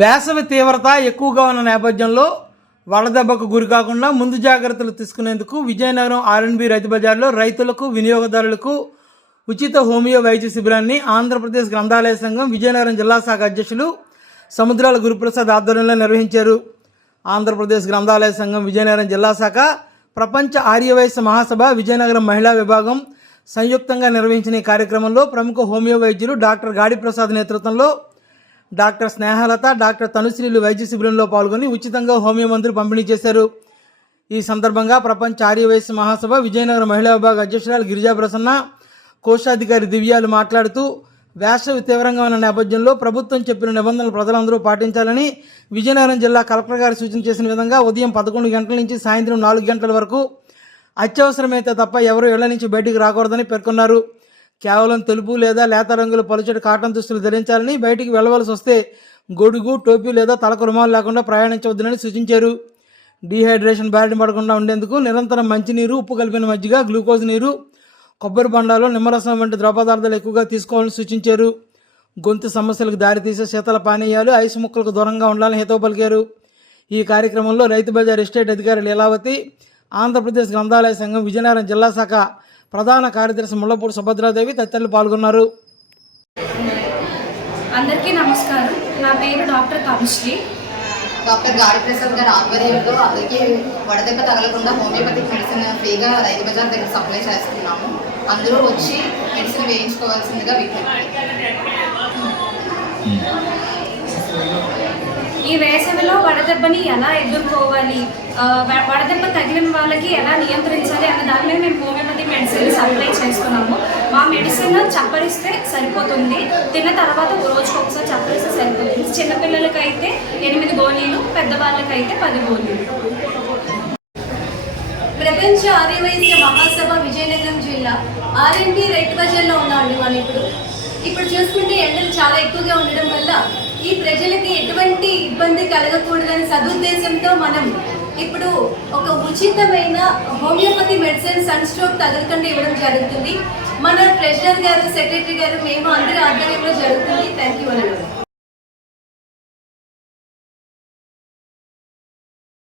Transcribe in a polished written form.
వేసవి తీవ్రత ఎక్కువగా ఉన్న నేపథ్యంలో వడదెబ్బకు గురి కాకుండా ముందు జాగ్రత్తలు తీసుకునేందుకు విజయనగరం ఆర్ఎండ్బి రైతు బజార్లో రైతులకు వినియోగదారులకు ఉచిత హోమియో వైద్య శిబిరాన్ని ఆంధ్రప్రదేశ్ గ్రంథాలయ సంఘం విజయనగరం జిల్లా శాఖ అధ్యక్షులు సముద్రాల గురుప్రసాద్ ఆధ్వర్యంలో నిర్వహించారు. ఆంధ్రప్రదేశ్ గ్రంథాలయ సంఘం విజయనగరం జిల్లా శాఖ, ప్రపంచ ఆర్యవైశ్య మహాసభ విజయనగరం మహిళా విభాగం సంయుక్తంగా నిర్వహించిన ఈ కార్యక్రమంలో ప్రముఖ హోమియో వైద్యులు డాక్టర్ గాడి ప్రసాద్ నేతృత్వంలో డాక్టర్ స్నేహలత, డాక్టర్ తనుశ్రీలు వైద్య శిబిరంలో పాల్గొని ఉచితంగా హోమియో మందులు పంపిణీ చేశారు. ఈ సందర్భంగా ప్రపంచ ఆర్యవైశ్య మహాసభ విజయనగరం మహిళా విభాగ అధ్యక్షురాలు గిరిజా ప్రసన్న, కోశాధికారి దివ్యాలు మాట్లాడుతూ వేసవి తీవ్రంగా ఉన్న నేపథ్యంలో ప్రభుత్వం చెప్పిన నిబంధనలు ప్రజలందరూ పాటించాలని, విజయనగరం జిల్లా కలెక్టర్ గారు సూచన చేసిన విధంగా ఉదయం 11 గంటల నుంచి సాయంత్రం 4 గంటల వరకు అత్యవసరమైతే తప్ప ఎవరూ ఇళ్ల నుంచి బయటికి రాకూడదని పేర్కొన్నారు. కేవలం తెలుపు లేదా లేత రంగుల పలుచటి కాటన్ దుస్తులు ధరించాలని, బయటికి వెళ్లవలసి వస్తే గొడుగు, టోపీ లేదా తలకు రుమాలు లేకుండా ప్రయాణించవద్దని సూచించారు. డీహైడ్రేషన్ బారిన పడకుండా ఉండేందుకు నిరంతరం మంచినీరు, ఉప్పు కలిపిన మజ్జిగ, గ్లూకోజ్ నీరు, కొబ్బరి బొండాలు, నిమ్మరసం వంటి ద్రవ పదార్థాలు ఎక్కువగా తీసుకోవాలని సూచించారు. గొంతు సమస్యలకు దారితీసే శీతల పానీయాలు, ఐసు ముక్కలకు దూరంగా ఉండాలని హితవు పలికారు. ఈ కార్యక్రమంలో రైతు బజార్ ఎస్టేట్ అధికారి లీలావతి, ఆంధ్రప్రదేశ్ గ్రంథాలయ సంఘం విజయనగరం జిల్లా శాఖ ప్రధాన కార్యదర్శి ముళ్లపూడి సుభద్రాదేవి తదితరులు పాల్గొన్నారు. అందరికీ నమస్కారం. నా పేరు డాక్టర్ కవిశ్రీ. డాక్టర్ గాడి ప్రసాద్ గారి ఆధ్వర్యంలో అందరికీ వడదెబ్బ తగలకుండా హోమియోపతిక్ మెడిసిన్ ఫ్రీగా రైతు బజార్ దగ్గర సప్లై చేస్తున్నాము. అందరూ వచ్చి మెడిసిన్ వేయించుకోవాల్సిందిగా విజ్ఞప్తి. ఈ వేసవిలో వడదెబ్బని ఎలా ఎదుర్కోవాలి, వడదెబ్బ తగిలిన వాళ్ళకి ఎలా నియంత్రించాలి అన్న దాని మీద మేము హోమియోపతి మెడిసిన్ సప్లై చేస్తున్నాము. మా మెడిసిన్ చప్పరిస్తే సరిపోతుంది, తిన్న తర్వాత రోజుకి ఒకసారి చప్పరిస్తే సరిపోతుంది. చిన్నపిల్లలకైతే 8 గోళీలు, పెద్దవాళ్ళకైతే 10 గోళీలు. ప్రపంచ ఆర్యవైశ్య మహాసభ విజయనగరం జిల్లా ఆర్ఎండ్బి రైతు బజార్లో ఉన్నామండి. మనం ఇప్పుడు చూసుకుంటే ఎండలు చాలా ఎక్కువగా ఉండడం వల్ల ఈ ప్రజలకి ఎటువంటి ఇబ్బంది కలగకూడదని సదుద్దేశంతో మనం ఇప్పుడు ఒక ఉచితమైన హోమియోపతి మెడిసిన్ సన్ స్ట్రోక్ తగలకుండా ఇవ్వడం జరుగుతుంది. మన ట్రెజరర్ గారు, సెక్రటరీ గారు, మేము అందరి ఆధ్వర్యంలో జరుగుతుంది. Thank you.